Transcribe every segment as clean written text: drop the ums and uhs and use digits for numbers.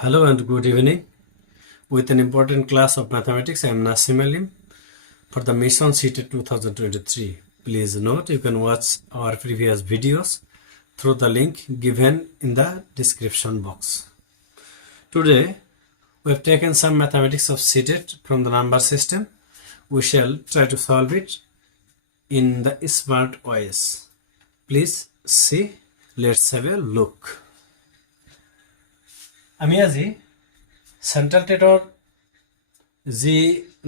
Hello and good evening. With an important class of mathematics, I am Nasim Alim for the Mission Ctet 2023. Please note you can watch our previous videos through the link given in the description box. Today, we have taken some mathematics of Ctet from the number system. We shall try to solve it in the smart ways. Please see. Let's have a look. আমি আজি central টেটৰ যি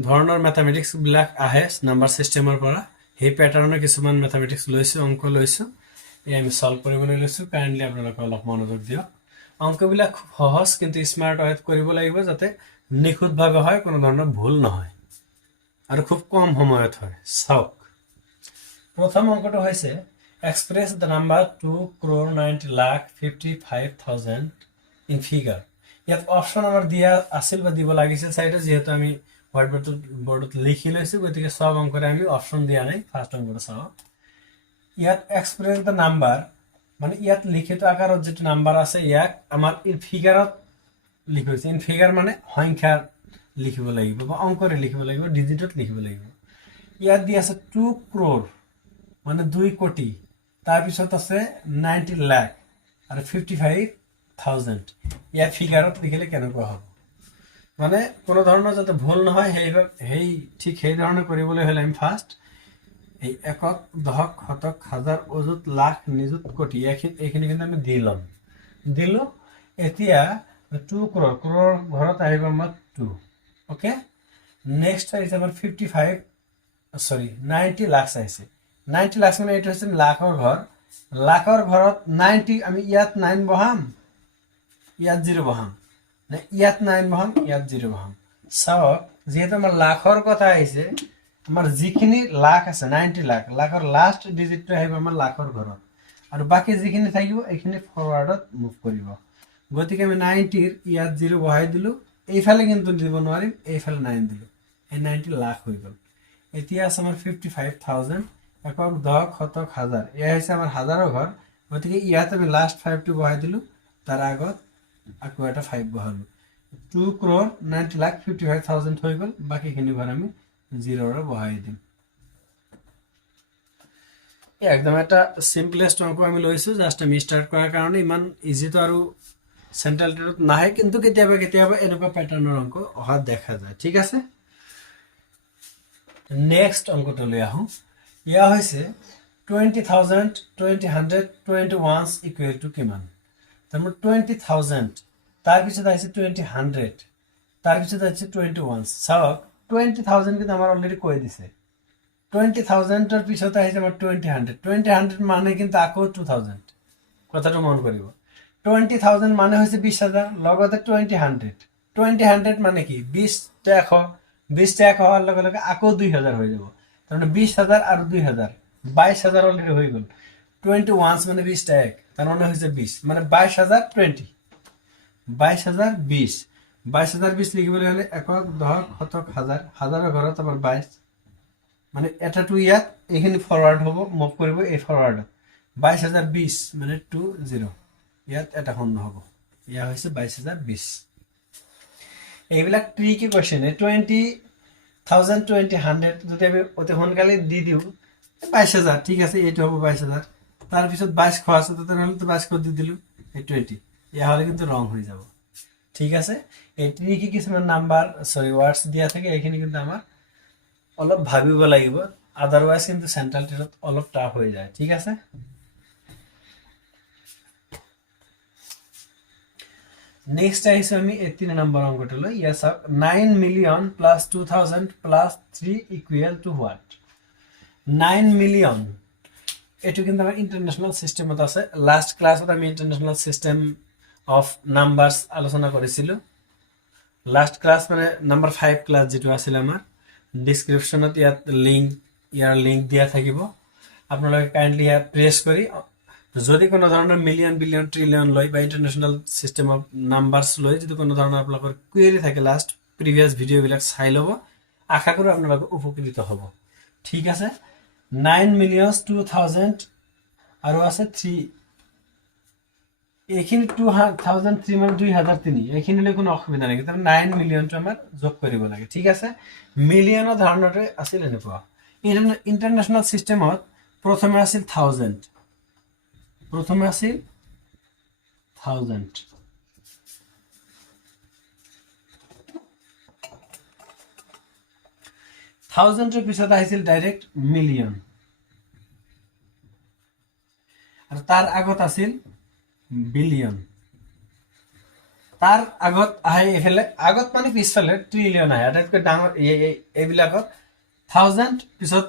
ধৰণৰ mathematics বিলাক আহে number সিস্টেমৰ পৰা সেই প্যাটাৰ্নৰ কিছুমান ম্যাথমেটিক্স লৈছো অংক লৈছো এই আমি সলভ কৰিবলৈ লৈছো কাইন্ডলি আপোনালোকে অলপ মনোযোগ দিয়ক অংক বিলাক খুব সহজ কিন্তু স্মাৰ্ট ওয়েত কৰিব লাগিব যাতে নিখুঁতভাৱে হয় কোনো ধৰণৰ ভুল নহয় আৰু খুব কম সময়ত হয় চাওক প্ৰথম অংকটো হৈছে express the number 2,90,55,000 in figure. ইয়াত অপশন আমাৰ দিয়া আছিল বা দিব লাগিছিল সাইডে যেহেতু আমি হোয়াইট বোৰ্ডত লিখি লৈছো গতিকে সব অংকৰে আমি অপশন দিয়া নাই ফাৰ্স্ট অংকটো চাও ইয়াত এক্সপ্ৰেস দ্য নাম্বাৰ মানে ইয়াত লিখিত আকাৰত যেটো নাম্বাৰ আছে ইয়াক আমাৰ ইন ফিগাৰত লিখিছে ইন ফিগাৰ মানে সংখ্যা লিখিব লাগিব বা অংকৰে লিখিব লাগিব ডিজিটত লিখিব লাগিব ইয়াত দি আছে 2 crore মানে 2 কোটি তাৰ পিছত আছে 90 লাখ আৰু 55,000 ইয়া ফিগাৰত লিখিলে কেনেকুৱা হ'ব মানে কোন ধৰণৰ যাতে ভুল নহয় হেই ঠিক হেই ধৰণে কৰিবলৈ হলে আমি ফাৰ্স্ট এই একক দহক শতক হাজাৰ অযুত লাখ নিযুত কোটি এইখিনি কিন্তু আমি দিলো এতিয়া 2 crore crore ঘৰত আহিব আমাৰ 2 ওকে নেক্সট is আমাৰ 90 লাখ আছে 90 লাখ মানে এটা হচ্ছে লাখৰ ঘৰত 90 আমি ইয়াত 9 বহাম ইয়াত 0 বহাম না ইয়াত 9 বহাম ইয়াত 0 বহাম চাওক যেহেতু আমাৰ লাখৰ কথা আহিছে আমাৰ যিখিনি লাখ আছে 90 লাখ লাখৰ লাস্ট ডিজিটটো আহিব আমাৰ লাখৰ ঘৰত আৰু বাকি যিখিনি থাকিব এইখিনি ফৰৱাৰ্ডত মুভ কৰিব গতিকে আমি 90 ৰ ইয়াত 0 বহাই দিলো এইফালে কিন্তু দিব নোৱাৰিম এইফালে 9 দিলো এই 90 লাখ হৈ গল এতিয়া আছে আমাৰ 55,000 একক দহক শতক হাজাৰ এয়া হৈছে আমাৰ হাজাৰৰ ঘৰ গতিকে ইয়াত আমি লাস্ট 5 টো বহাই দিলো তাৰ আগত আকৌ এটা 5 বহালো 2 crore 90 লাখ 55,000 হৈ গল বাকিখিনি ঘৰ আমি 0 ৰ বহাই দিম একদম এটা সিম্পলেস্ট অংক আমি লৈছো জাস্ট আমি স্টার্ট কৰাৰ কাৰণে ইমান ইজি তো আৰু সেন্ট্ৰাল টেটত নাহে কিন্তু কেতিয়াবা এনেকুৱা প্যাটাৰ্নৰ অংক অহা দেখা যায় ঠিক আছে নেক্সট অংকটো লৈ আহো ইয়া হৈছে 20,000 20,100 21 ইকুৱেল টু কিমান তারপর 20,000 তার পিছত আছে 20,100 তার পিছত আছে 21 সব 20,000 কিন্তু আমার অলরেডি কই দিছে 20,000 এর পিছত আছে আমার 20,100 20,100 মানে কিন্তু আকো 2,000 কথাটা মন করিব 20,000 মানে হইছে 20,000 লগতে 20,100 মানে কি 20 টাকা 20 টাকা হওয়ার লগে লগে আকো 2,000 হয়ে যাব তার মানে 20,000 আর 2,000 22,000 অলরেডি হয়ে গেল 21 মানে 20 টাকা তার মানে হইছে 20 মানে 22,020 22,020 22,020 লিখিবলৈ হলে একক দহক শতক হাজাৰ হাজাৰৰ ঘৰত আমাৰ 22 মানে এটা টু ইয়াত এইখিনি ফৰৱাৰ্ড হ'ব মুভ কৰিব এই ফৰৱাৰ্ডত 22,020 মানে 20 ইয়াত এটা শূন্য হ'ব ইয়া হৈছে 22,020 এইবিলাক ট্ৰিকি কোৱেশ্চন 20,000 20,100 যদি আমি অতি সোনকালে দি দিও 22,000 ঠিক আছে এইটো হ'ব 22,000 তার পিছত 22 খোয়া আছে তাতে হলে তো 22 করে দি দিলু এই 20 ইয়া হলে কিন্তু রং হয়ে যাব ঠিক আছে এই ট্রিকি কিছুমান নাম্বার সরি ওয়ার্ডস দিয়া থাকে এইখিনি কিন্তু আমার অলপ ভাবিব লাগিব আদারওয়াইজ কিন্তু সেন্ট্রাল টেটত অলপ টাফ হয়ে যায় ঠিক আছে নেক্সট আইছো আমি 18 নম্বৰ অংকটো লৈ ইয়া সব 9 million plus 2000 plus 3 equal to what 9 million এটো কিন্তু আমাৰ ইন্টাৰন্যাশনাল সিস্টেমত আছে লাস্ট ক্লাসত আমি ইন্টাৰন্যাশনাল সিস্টেম অফ নাম্বাৰস আলোচনা কৰিছিলো লাস্ট ক্লাস মানে নাম্বাৰ 5 ক্লাস যেটো আছিল আমাৰ ডেসক্ৰিপচনত ইয়াৰ লিংক দিয়া থাকিব আপোনালোকে কাইন্ডলি প্ৰেছ কৰি যদি কোনো ধৰণৰ মিলিয়ন বিলিয়ন ট্ৰিলিয়ন লৈ বা ইন্টাৰন্যাশনাল সিস্টেম অফ নাম্বাৰস লৈ যদি কোনো ধৰণৰ আপোনালোকৰ কুৱেৰি থাকে লাস্ট প্ৰিভিয়াস ভিডিও বিলাক চাই লব আশা কৰো আপোনালোক উপকৃত হ'ব ঠিক আছে 9 million 2,000 আৰু আছে 3 এইখিনি 2003 মানে 2003 এইখিনি লৈ কোনো অসুবিধা নাই, কিন্তু 9 মিলিয়নটো আমাৰ যোগ কৰিব লাগে। ঠিক আছে, মিলিয়নৰ ধাৰণাটো আছিল এনেকুৱা। ইণ্টাৰনেশ্যনেল চিষ্টেমত প্ৰথমে আছিল 1000, প্ৰথমে আছিল 1000, থাউজেণ্ডৰ পিছত আহিছিল ডাইৰেক্ট মিলিয়ন, আৰু তাৰ আগত আছিল বিলিয়ন, তাৰ আগত আহে এইফালে, আগত মানে পিছফালে ট্ৰিলিয়ন আহে। আটাইতকৈ ডাঙৰ এইবিলাকত 1000, পিছত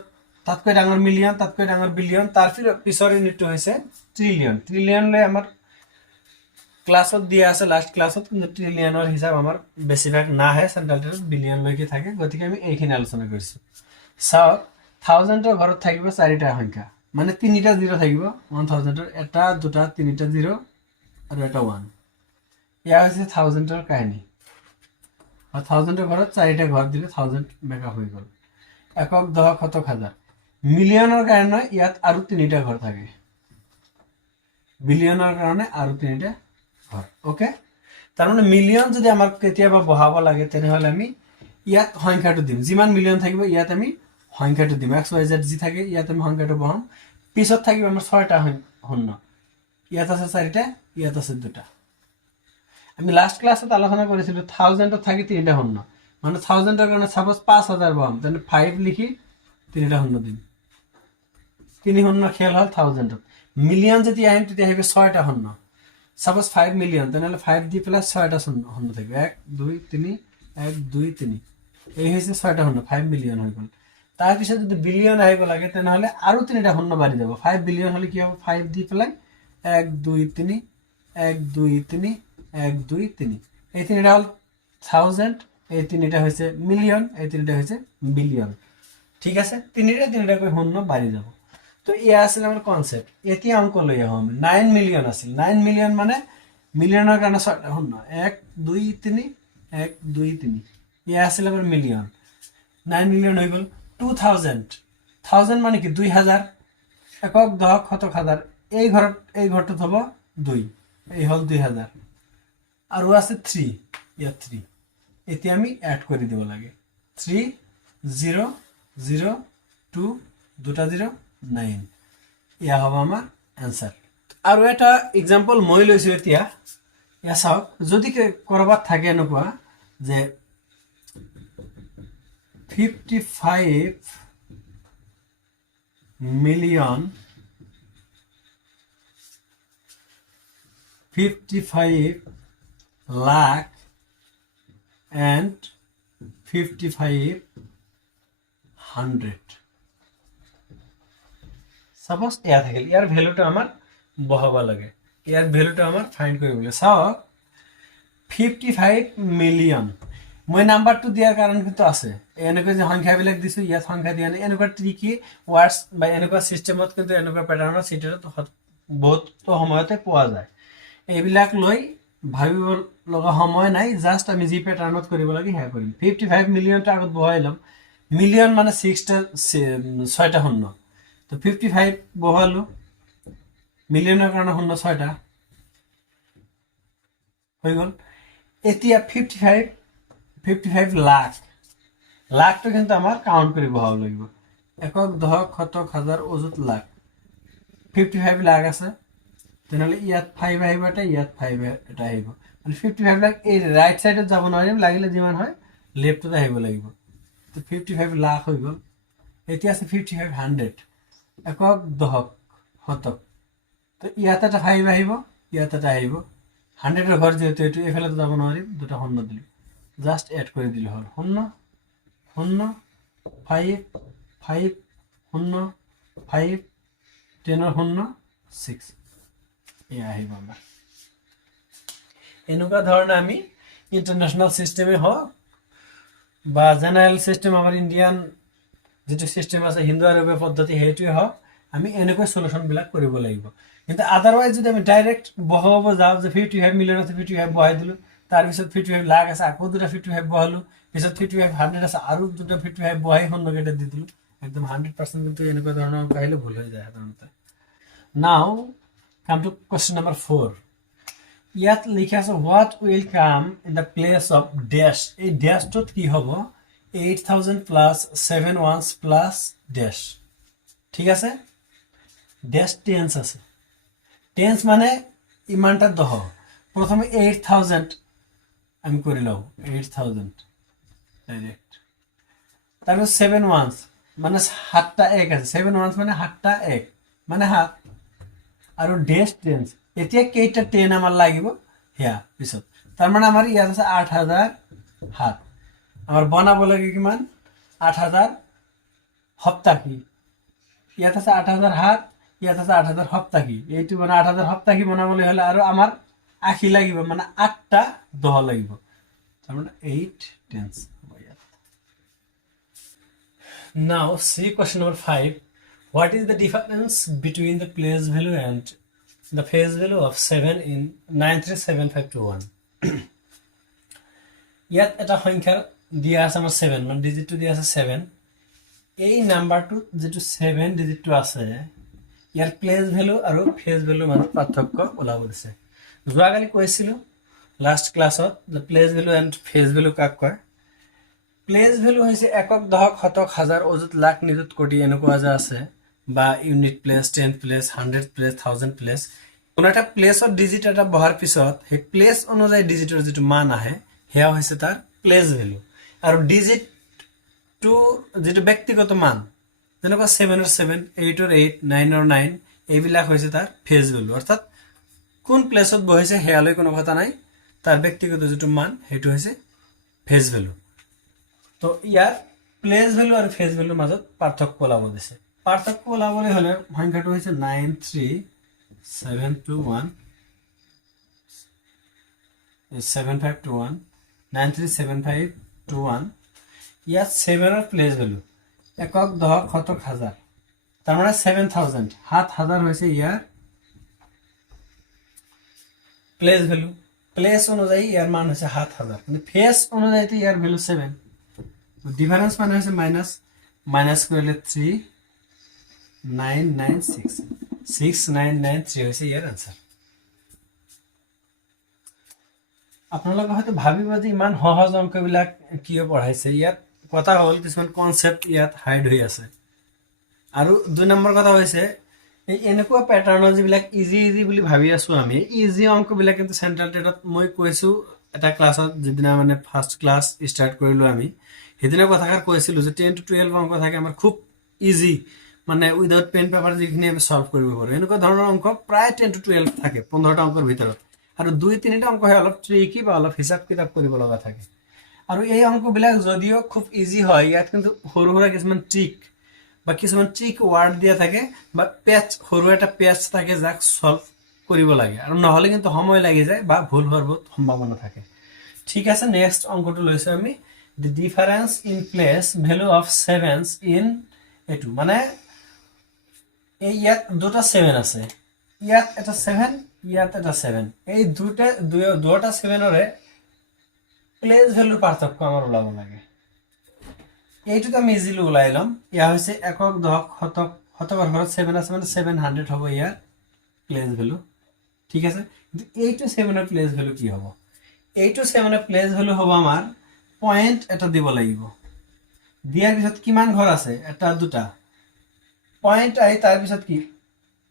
তাতকৈ ডাঙৰ মিলিয়ন, তাতকৈ ডাঙৰ বিলিয়ন, তাৰ পিছৰ ইউনিটটো হৈছে ট্ৰিলিয়ন। ট্ৰিলিয়ন লৈ আমাৰ ক্লাছত দিয়া আছে, লাষ্ট ক্লাছত, কিন্তু ট্ৰিলিয়নৰ হিচাপ আমাৰ বেছিভাগ নাহে, চেণ্ট্ৰেল টেটত বিলিয়নলৈকে থাকে, গতিকে আমি এইখিনি আলোচনা কৰিছোঁ। চাওক, 1000ৰ ঘৰত থাকিব 4টা সংখ্যা, মানে 3টা 0 থাকিব 1000ৰ, 1 2 3টা 0 আৰু এটা 1। এয়া হৈছে 1000ৰ কাহিনী। আৰু 1000ৰ ঘৰত 4টা ঘৰ দিলে 1000 মেকআপ হৈ গ'ল। একক, দশক, শতক, হাজাৰ। মিলিয়নৰ কাৰণে ইয়াত আৰু 3টা ঘৰ থাকে, বিলিয়নৰ কাৰণে আৰু 3টা ঘৰ। ওকে, তাৰমানে মিলিয়ন যদি আমাক কেতিয়াবা বহাব লাগে, তেনেহ'লে আমি ইয়াত সংখ্যাটো দিম, যিমান মিলিয়ন থাকিব ইয়াত আমি সংখ্যাটো দিম, XYZ যি থাকে ইয়াত আমি সংখ্যাটো বহাম। পিছত থাকিব আমাৰ 6টা শূন্য, ইয়াত আছে 4টা, ইয়াত আছে 2টা। আমি লাষ্ট ক্লাছত আলোচনা কৰিছিলোঁ 1000ত থাকি 3টা শূন্য, মানে 1000ৰ কাৰণে সাপোজ 5000 বহাম, তেনে 5 লিখি 3টা শূন্য দিম, 3 শূন্য খেল হ'ল 1000ত। মিলিয়ন যেতিয়া আহিম তেতিয়া আহিব 6টা শূন্য, সাপোজ 5 মিলিয়ন, তেনেহ'লে 5 দি পেলাই 6টা শূন্য থাকিব, 1 2 3 1 2 3, এই হৈছে 6টা শূন্য, 5 মিলিয়ন হৈ গ'ল। তাৰপিছত যদি বিলিয়ন আহিব লাগে, তেনেহ'লে আৰু 3টা শূন্য বাঢ়ি যাব। 5 বিলিয়ন হ'লে কি হ'ব, 5 দি পেলাই 1 2 3 1 2 3 1 2 3, এই 3টা হ'ল 1000, এই 3টা হৈছে মিলিয়ন, এই 3টা হৈছে বিলিয়ন। ঠিক আছে, 3টাকৈ শূন্য বাঢ়ি যাব। তো এয়া আছিল আমাৰ কনচেপ্ট। এতিয়া অংক লৈ আহোঁ আমি। 9 মিলিয়ন আছিল, 9 মিলিয়ন মানে মিলিয়নৰ কাৰণে 6টা শূন্য, 1 2 3 1 2 3, এয়া আছিল আমাৰ মিলিয়ন। 9 মিলিয়ন হৈ গ'ল। 2000, 1000 মানে কি 2000, একক, দশক, শতক, হাজাৰ। এই ঘৰটোত হ'ব 2, এই হ'ল 2000, আৰু আছে 3, ইয়াত 3। এতিয়া আমি এড কৰি দিব লাগে, 3 0 0 2 2টা 0 9, এয়া হ'ব আমাৰ এনচাৰ। আৰু এটা এক্সাম্পল মই লৈছোঁ এতিয়া। এয়া চাওক, যদি ক'ৰবাত থাকে এনেকুৱা যে 55 মিলিয়ন 55 লাখ and 5500, সাপোজ এয়া থাকিল, ইয়াৰ ভেলুটো আমাৰ বহাব লাগে, ইয়াৰ ভেলুটো আমাৰ ফাইণ্ড কৰিব লাগে। চাওক, 55 মিলিয়ন, মই নাম্বাৰটো দিয়াৰ কাৰণ কিন্তু আছে, এনেকুৱা যে সংখ্যাবিলাক দিছোঁ, ইয়াত সংখ্যা দিয়া নাই, এনেকুৱা ট্ৰিকি ৱাৰ্ডছ বা এনেকুৱা ছিষ্টেমত কিন্তু এনেকুৱা পেটাৰ্ণৰ চিটেটত বহুতো সময়তে পোৱা যায়। এইবিলাক লৈ ভাবিব লগা সময় নাই, জাষ্ট আমি যি পেটাৰ্ণত কৰিব লাগে সেয়া কৰিম। 55 মিলিয়নটো আগত বহাই ল'ম, মিলিয়ন মানে 6টা শূন্য, তো 55 বহালোঁ, মিলিয়নৰ কাৰণে শূন্য 6টা হৈ গ'ল। এতিয়া 55 লাখ, লাখটো কিন্তু আমাৰ কাউণ্ট কৰি বহাব লাগিব, একক, দশক, শতক, হাজাৰ, অযুত, লাখ। 55 লাখ আছে, তেনেহ'লে ইয়াত 5 আহিব এটা, ইয়াত 5 এটা আহিব, মানে 55 লাখ এই ৰাইট চাইডত যাব নোৱাৰিম, লাগিলে যিমান হয় লেফ্টত আহিব লাগিব। তো 55 লাখ হৈ গ'ল। এতিয়া আছে 5500, একক, দশক, শতক, তো ইয়াত এটা 5 আহিব, ইয়াত এটা আহিব, 100ৰ ঘৰ যিহেতু এইটো, এইফালেতো যাব নোৱাৰিম, 2টা শূন্য দিলোঁ, জাষ্ট এড কৰি দিলে হ'ল, 0 0 5 5 0 5 10ৰ 0 6, এয়া আহিব আমাৰ। এনেকুৱা ধৰণে আমি ইণ্টাৰনেশ্যনেল চিষ্টেমে হওক বা জেনেৰেল চিষ্টেম, আমাৰ ইণ্ডিয়ান যিটো চিষ্টেম আছে হিন্দু আৰবীয় পদ্ধতি, সেইটোৱে হওক, আমি এনেকৈ চলিউশ্যনবিলাক কৰিব লাগিব। কিন্তু আদাৰৱাইজ যদি আমি ডাইৰেক্ট বহাব যাওঁ যে 55 মিলিয়ন আছে, 55 বহাই দিলোঁ, তাৰপিছত 55 লাখ আছে, আকৌ 2টা 55 বহালোঁ, পিছত 5500 আছে, আৰু 2টা 55 বহাই শূন্যকেইটা দি দিলোঁ, একদম 100% কিন্তু এনেকুৱা ধৰণৰ আহিলে ভুল হৈ যায় সাধাৰণতে। নাও কাম টু কুৱেশ্যন নম্বৰ 4। ইয়াত লিখা আছে what will come in the place of dash এই ডেছটোত কি হ'ব 8000 প্লাছ 7 ওৱান্স প্লাছ ডেছ ঠিক আছে ডেছ টেন্স আছে টেন্স মানে ইমানটা দহ প্রথমে 8000 আমি করে লও 8000 ডাইরেক্ট তারপর 7 ওয়ান্স মানে হাতটা এক আছে 7 ওয়ান্স মানে হাতটা এক মানে হাত আর ডেস টেন্স এতিয়া কেইটা 10 আমার লাগিব হিয়া পিছত তার মানে আমার ইয়াত আছে 8000 হাত আমার বনাব লাগে কিমান 8000 সপ্তাহ কি ইয়াত আছে 8000 হাত ইয়াত আছে 8000 সপ্তাহ কি এইটো মানে 8000 সপ্তাহ কি বনাবলৈ হলে আৰু আমাৰ আখি লাগিব মানে 8টা দহ লাগিব তার মানে 8 tense Now see question number 5. What is the difference between the place value and the face value of 7 in 937521? ইয়াত এটা সংখ্যা দিয়া আছে আমাৰ 7 মানে ডিজিটটো দিয়া আছে 7 এই নাম্বাৰটো যেটো 7 ডিজিটটো আছে ইয়াৰ প্লেস ভ্যালু আৰু ফেজ ভ্যালু মাজত পাৰ্থক্য ওলাব দিছে যোৱাকালি কৈছিল লাষ্ট ক্লাছত the place value and phase value কাক কয় প্লেস ভ্যালু হইছে একক দশক শতক হাজাৰ অযুত লাখ নিযুত কোটি এনেকুৱা যা আছে বা unit place 10 place 100 place 1000 place কোন এটা প্লেসৰ ডিজিট এটা বহাৰ পিছত হে প্লেস অনুযায়ী ডিজিটৰ যেটো মান আহে হেয়া হইছে তাৰ প্লেস ভ্যালু আৰু ডিজিট টু যেটো ব্যক্তিগত মান যেনেকুৱা 7 or 7 8 or 8 9 or 9 এইবিলাক হইছে তাৰ ফেজ ভ্যালু অৰ্থাৎ কোন প্লেসত বহিছে হেয়ালৈ কোনো কথা নাই তাৰ ব্যক্তিগত যেটো মান হেটো হইছে ফেজ ভ্যালু তো ইয়াৰ প্লেস ভ্যালু আৰু ফেজ ভ্যালুৰ মাজত পাৰ্থক্য ওলাব দিছে পাৰ্থক্য ওলাবলৈ হলে সংখ্যাটো হৈছে 93721 7521 937521 ইয়াত 7 ৰ প্লেস ভ্যালু একক দশক শতক হাজাৰ তাৰ মানে 7000 7000 হৈছে ইয়াৰ প্লেস ভ্যালু প্লেস অনুযায়ী ইয়াৰ মান হৈছে 7000 মানে ফেজ অনুযায়ী ইয়াৰ ভ্যালু 7 ডিফারেন্স মানে হচ্ছে মাইনাস করলে 3996 6993 হইছে ইয়ার आंसर আপোনালোক হয়তো ভাবিব যে ইমান সহজ অঙ্কবিলাক কিয় পঢ়াইছে ইয়াত কথা হল কিছুমান কনসেপ্ট ইয়াত হাইড হৈ আছে আৰু দুই নম্বৰ কথা হৈছে এই এনেকুৱা প্যাটাৰ্ণৰ যিবিলাক ইজি বুলি ভাবি আছো আমি ইজি অঙ্কবিলাক কিন্তু সেন্ট্রাল টেটত মই কৈছো এটা ক্লাছত যেদিনা মানে ফার্স্ট ক্লাস স্টার্ট কৰিলো আমি হেদিনা কথাকাৰ কৈছিল যে 10 to 12 অঙ্ক থাকে আমাৰ খুব ইজি মানে উইদাউট পেন পেপাৰ যিখিনি আমি সলভ কৰিব পাৰো এনেকুৱা ধৰণৰ অঙ্ক প্ৰায় 10 to 12 থাকে 15টা অঙ্কৰ ভিতৰত আৰু 2-3টা অঙ্ক হয় অলপ ট্ৰিকি বা অলপ হিসাব কিতাপ কৰিব লগা থাকে আৰু এই অঙ্কবিলাক যদিও খুব ইজি হয় ইয়াত কিন্তু সৰু সৰু কিছুমান ট্ৰিক বা কিছুমান ট্ৰিক ওয়াৰ্ড দিয়া থাকে বা পেচ সৰু এটা পেচ থাকে যাক সলভ কৰিব লাগে আৰু নহলে কিন্তু সময় লাগি যায় বা ভুল হোৱাৰ বহুত সম্ভাৱনা থাকে ঠিক আছে নেক্সট অঙ্কটো লৈছো আমি the difference in place value of sevens in A2 মানে এই ইয়াত দুটা 7 আছে ইয়াত এটা 7 ইয়াত এটা 7 এই দুটা 7 ৰে প্লেস ভ্যালু পাৰ্থক্য আমাৰ ওলাব লাগে এইটো তো আমি ইজিলি ওলাইলাম ইয়া হৈছে একক দশক শতক শতকৰ ঘৰত 7 আছে মানে 700 হ'ব ইয়াৰ প্লেস ভ্যালু ঠিক আছে কিন্তু এইটো 7 ৰ প্লেস ভ্যালু কি হ'ব এইটো 7 ৰ প্লেস ভ্যালু হ'ব আমাৰ পয়েন্ট এটা দিব লাগিব দিয়াৰ পিছত কিমান ঘৰ আছে এটা দুটা পয়েন্ট আই তাৰ পিছত কি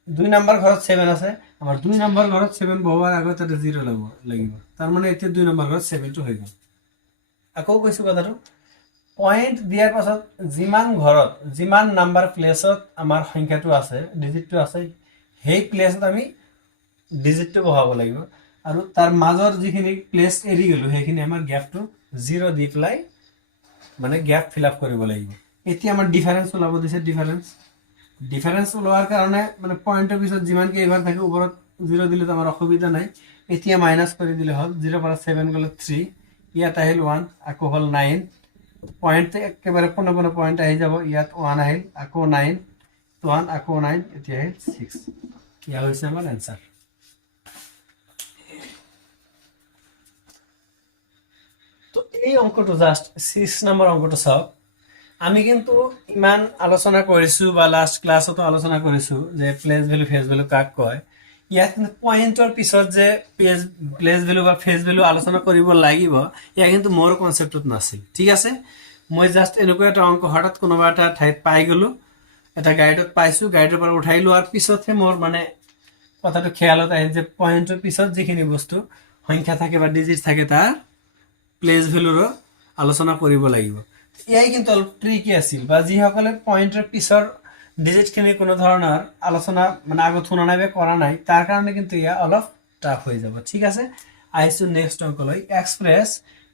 দুই নম্বৰ ঘৰত 7 আছে আমাৰ দুই নম্বৰ ঘৰত 7 বহাৰ আগত এটা 0 লাগিব তাৰ মানে এতিয়া দুই নম্বৰ ঘৰত 7 টো হৈ গ'ল আকৌ কৈছো কথাটো পয়েন্ট দিয়াৰ পাছত যিমান ঘৰত যিমান নম্বৰ প্লেসত আমাৰ সংখ্যাটো আছে ডিজিটটো আছে সেই প্লেসত আমি ডিজিটটো বহাব লাগিব আৰু তাৰ মাজৰ যিখিনি প্লেস এৰি গলো সেইখিনি আমাৰ গ্যাপটো 0 দি প্লাই মানে গ্যাপ ফিল আপ কৰিব লাগিব এতিয়া আমাৰ ডিফাৰেন্স ওলাব দিছে ডিফাৰেন্স ওলোৱাৰ কাৰণে মানে পয়েন্টৰ পিছত যিমান কি এবাৰ থাকে ওপৰত 0 দিলে তো আমাৰ অসুবিধা নাই এতিয়া মাইনাস কৰি দিলে হ'ল 0 পৰা 7 গলে 3 ইয়াত আহিল 1 আকৌ হল 9 পয়েন্ট একেবাৰে পুনৰ পয়েন্ট আহি যাব ইয়াত 1 আহিল আকৌ 9 1 আকৌ 9 এতিয়া আহিল 6 ইয়া হৈছে আমাৰ आंसर তো এই অঙ্কটো জাস্ট 6 নম্বৰ অঙ্কটো চাওক আমি কিন্তু ইমান আলোচনা কৰিছো বা লাষ্ট ক্লাসতো আলোচনা কৰিছো যে প্লেস ভ্যালু ফেজ ভ্যালু কাক কয় ইয়াত কিন্তু পয়েন্টৰ পিছত যে প্লেস ভ্যালু বা ফেজ ভ্যালু আলোচনা কৰিব লাগিব ইয়া কিন্তু মোৰ কনসেপ্টত নাছিল ঠিক আছে মই জাস্ট এনেকুৱা এটা অংক হঠাৎ কোনোবা এটা ঠাইত পাই গলো এটা গাইডত পাইছো গাইডৰ পৰা উঠাই লোৱাৰ পিছতহে মোৰ মানে কথাটো খেয়ালত আহিল যে পয়েন্টৰ পিছত যিখিনি বস্তু সংখ্যা থাকে বা ডিজিট থাকে তাৰ প্লেস ভ্যালুৰ আলোচনা কৰিব লাগিব ইয়াই কিন্তু অলপ ট্ৰিকি আছিল বা যিসকলে পয়েন্টৰ পিছৰ ডিজিট খিনি কোনো ধৰণৰ আলোচনা মানে আগত শুনা নাই বা কৰা নাই তাৰ কাৰণে কিন্তু ইয়া অলপ টাফ হৈ যাব ঠিক আছে আইছো নেক্সট অংকলৈ express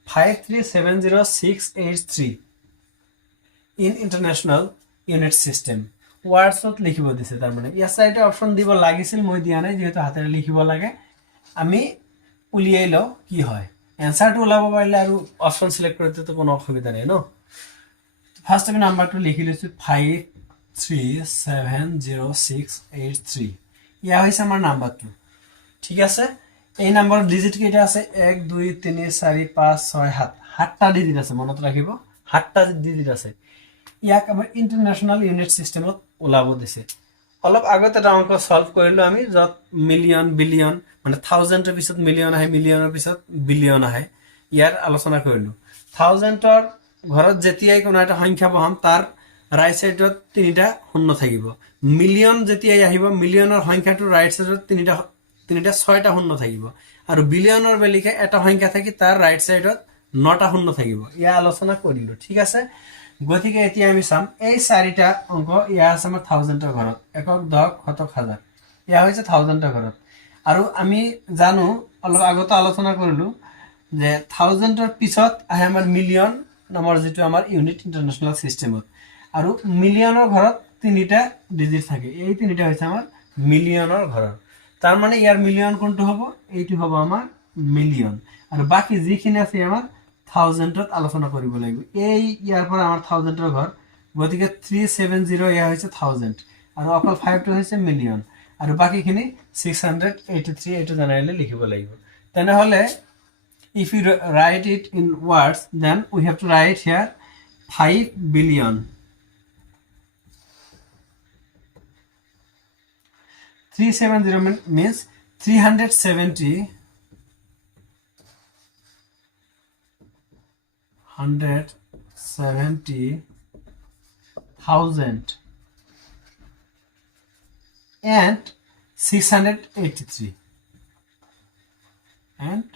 5370683 in international unit system ওয়াৰ্ডছত লিখিব দিছে তাৰ মানে ইয়াৰ সাইডে অপশন দিব লাগিছিল মই দিয়া নাই যেহেতু হাতেৰে লিখিব লাগে আমি উলিয়াই লও কি হয় এনসাৰটো ওলাব পাৰিলে আৰু অপশন সিলেক্ট কৰোতে তো কোনো অসুবিধা নাই ন ফাৰ্স্ট আমি নাম্বাৰটো লিখি লৈছো 5370683 ইয়া হৈছে আমাৰ নাম্বাৰটো ঠিক আছে এই নাম্বাৰৰ ডিজিট কেইটা আছে 1 2 3 4 5 6 7 সাতটা ডিজিট আছে মনত ৰাখিব সাতটা ডিজিট আছে ইয়াক আমাৰ ইন্টাৰনেশ্যনেল ইউনিট সিস্টেমত ওলাব দিছে অলপ আগতে এটা অংক সলভ কৰিলো আমি যত মিলিয়ন বিলিয়ন মানে থাউজেণ্ডৰ পিছত মিলিয়ন আহে মিলিয়নৰ পিছত বিলিয়ন আহে ইয়াৰ আলোচনা কৰিলো থাউজেণ্ডৰ ঘৰত যেতিয়াই কোনো এটা সংখ্যা বহাম তাৰ ৰাইট সাইডত তিনিটা শূন্য থাকিব মিলিয়ন যেতিয়াই আহিব মিলিয়নৰ সংখ্যাটো ৰাইট সাইডত তিনিটা ছয়টা শূন্য থাকিব আৰু বিলিয়নৰ বেলিকে এটা সংখ্যা থাকি তাৰ ৰাইট সাইডত নটা শূন্য থাকিব ইয়া আলোচনা কৰিলো ঠিক আছে গতিকে এতিয়া আমি চাম এই চাৰিটা অংক ইয়া আছে আমাৰ থাউজেণ্ডৰ ঘৰত একক দশক শতক হাজাৰ ইয়া হৈছে থাউজেণ্ডৰ ঘৰত আৰু আমি জানো অলপ আগতে আলোচনা কৰিলো যে থাউজেণ্ডৰ পিছত আহে আমাৰ মিলিয়ন নামৰ যেটো আমাৰ ইউনিট ইন্টাৰনেশ্যনেল সিস্টেমত আৰু মিলিয়নৰ ঘৰত তিনিটা ডিজিট থাকে এই তিনিটা হৈছে আমাৰ মিলিয়নৰ ঘৰৰ তাৰ মানে ইয়াৰ মিলিয়ন কোনটো হ'ব এইটো হ'ব আমাৰ মিলিয়ন আৰু বাকি যিখিনি আছে আমাৰ থাউজেণ্ডত আলোচনা কৰিব লাগিব এই ইয়াৰ পৰা আমাৰ থাউজেণ্ডৰ ঘৰ গতিকে 370 ইয়া হৈছে থাউজেণ্ড আৰু অকল 5 টো হৈছে মিলিয়ন আৰু বাকিখিনি 683 এটো জানাইলে লিখিব লাগিব তেনেহলে if you write it in words then we have to write here 5 billion 370 means 370 170,000 and 683 and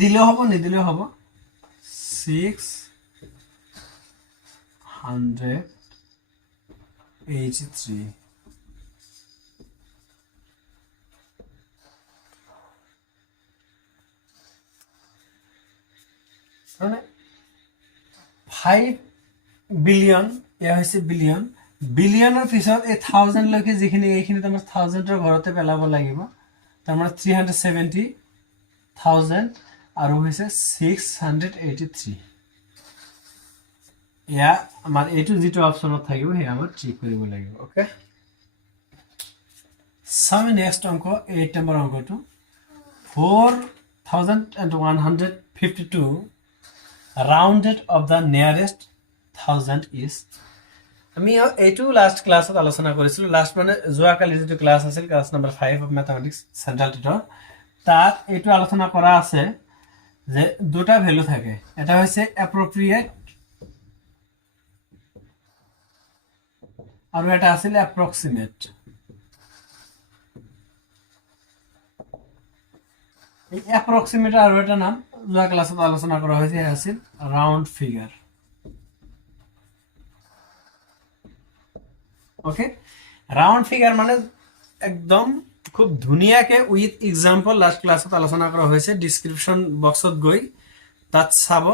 দিলে হ'ব নিদিলে হ'ব 683 মানে 5 বিলিয়ন ইয়া হৈছে বিলিয়ন বিলিয়নৰ পিছত এই 1000 লৈকে যিখিনি এইখিনি তোমাৰ 1000ৰ ঘৰতে পেলাব লাগিব তাৰ মানে 370,000 আৰু হৈছে 683 ইয়া আমাৰ এইটো যেটো অপচনত থাকিব হে আমাৰ ঠিক কৰিব লাগিব ওকে সাম নেক্সট অংক 8 নম্বৰ অংকটো 4152 rounded of the nearest 1000 is আমি এইটো লাস্ট ক্লাসত আলোচনা কৰিছিলো লাস্ট মানে যোৱা কালি যেটো ক্লাস আছিল class number 5 of mathematics central tutor তাত এইটো আলোচনা কৰা আছে যে দুটা ভ্যালু থাকে এটা হৈছে এপ্ৰোপ্ৰিয়েট আৰু এটা আছিল এপ্ৰক্সিমেট এই এপ্ৰক্সিমেট আৰু এটা নাম যোৱা ক্লাসত আলোচনা কৰা হৈছে আছিল round figure okay round figure মানে একদম খুব ধুনিয়াকে উইথ এক্সাম্পল লাস্ট ক্লাসত আলোচনা কৰা হৈছে ডেসক্ৰিপশন বক্সত গৈ তাত চাব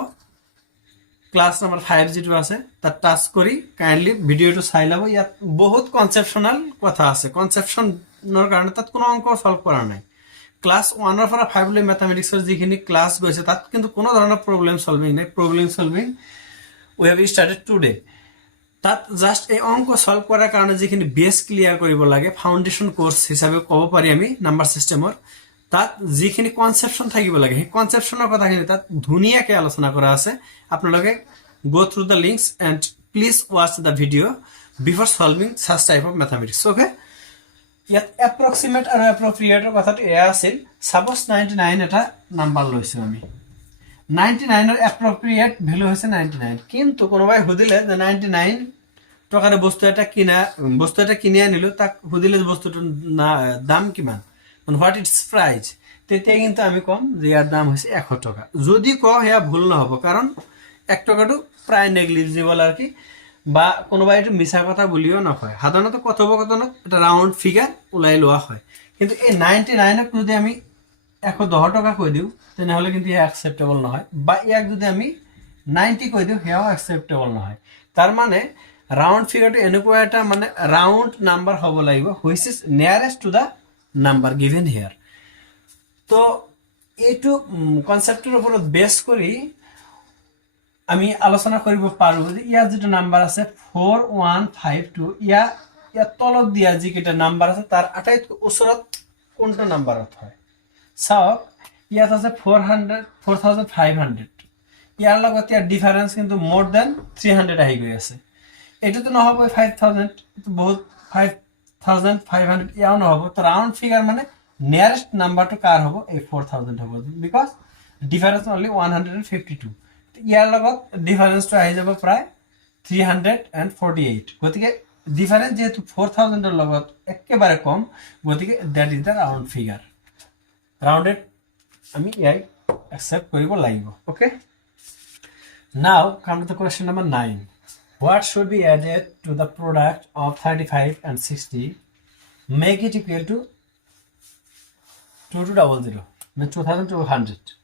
ক্লাস নম্বৰ 5 যেটো আছে তাত টাচ কৰি কাইন্ডলি ভিডিওটো চাই লব ইয়াত বহুত কনসেপচনাল কথা আছে কনসেপচনৰ কাৰণে তাত কোনো অংক সলভ কৰা নাই ক্লাস 1 ৰ পৰা 5 লৈ ম্যাথমেটিক্সৰ যিখিনি ক্লাস গৈছে তাত কিন্তু কোনো ধৰণৰ প্ৰবলেম সলভিং নাই problem solving we have started today তাত জাস্ট এই অংক সলভ কৰাৰ কাৰণে যিখিনি বেস ক্লিয়াৰ কৰিব লাগে ফাউন্ডেশন কোৰ্স হিচাপে ক'ব পাৰি আমি নাম্বাৰ সিস্টেমৰ তাত যিখিনি কনসেপচন থাকিব লাগে সেই কনসেপচনৰ কথাখিনি তাত ধুনিয়াকে আলোচনা কৰা আছে আপোনালোকে go through the links and please watch the video before solving such type of mathematics okay ইয়াত এপ্ৰক্সিমেট আৰু এপ্ৰপ্ৰিয়েটৰ কথাটো এয়া আছিল সাপোজ 99 এটা নাম্বাৰ লৈছো আমি 99 এর এপ্রোপ্রিয়েট ভ্যালু হচ্ছে 99 কিন্তু কোনোবাই হুদিলে যে 99 টাকার বস্তু এটা কিনে আনিলো তাক হুদিলে বস্তুটোর দাম কিমান মানে হোয়াট ইটস প্রাইস তেতিয়া কিন্তু আমি কম যে ইয়ার দাম হচ্ছে 100 টাকা যদি ক হেয়া ভুল না হবো কারণ 1 টাকাটো প্রায় নেগলিজিবল আর কি বা কোনোবাই এটা মিছা কথা বলিও নকয় সাধারণত কথোপকথনত এটা রাউন্ড ফিগার ওলাই লোৱা হয় কিন্তু এই 99 যদি আমি 110 টাকা কৈ দিও তেনেহলে কিন্তু ইয়া অ্যাকসেপ্টেবল নহয় বা ইয়াক যদি আমি 90 কৈ দিও হেয়াও অ্যাকসেপ্টেবল নহয় তার মানে রাউন্ড ফিগারটো এনেকুৱা এটা মানে রাউন্ড নাম্বার হ'ব লাগিব which is nearest to the number given here তো এইটো কনসেপ্টের উপর বেস কৰি আমি আলোচনা কৰিব পাৰো যে ইয়াৰ যেটো নাম্বাৰ আছে 4152 ইয়াৰ তলত দিয়া যিকেইটা নাম্বাৰ আছে তাৰ আটাইতকৈ ওচৰত কোনটো নাম্বাৰত হয় চাওক ইয়াত আছে 4500 ইয়াৰ লগত ইয়াৰ ডিফারেন্স কিন্তু মোর দেন 300 আহি গৈ আছে এটো তো নহব 5000 তো বহুত 5500 ইয়াও নহব তো রাউন্ড ফিগার মানে নিয়ারেস্ট নাম্বারটো কার হব এই 4000 হব বিকজ ডিফারেন্স অনলি 152 ইয়াৰ লগত ডিফাৰেন্সটো আহি যাব প্ৰায় 348 গতিকে ডিফারেন্স যেহেতু 4000 এর লগত একেবারে কম গতিকে that is the round figure rounded আমি ইয়াই অ্যাকসেপ্ট কৰিব লাগিব ওকে নাও come to the question number 9 what should be added to the product of 35 and 60 make it equal to 2200 মানে 2200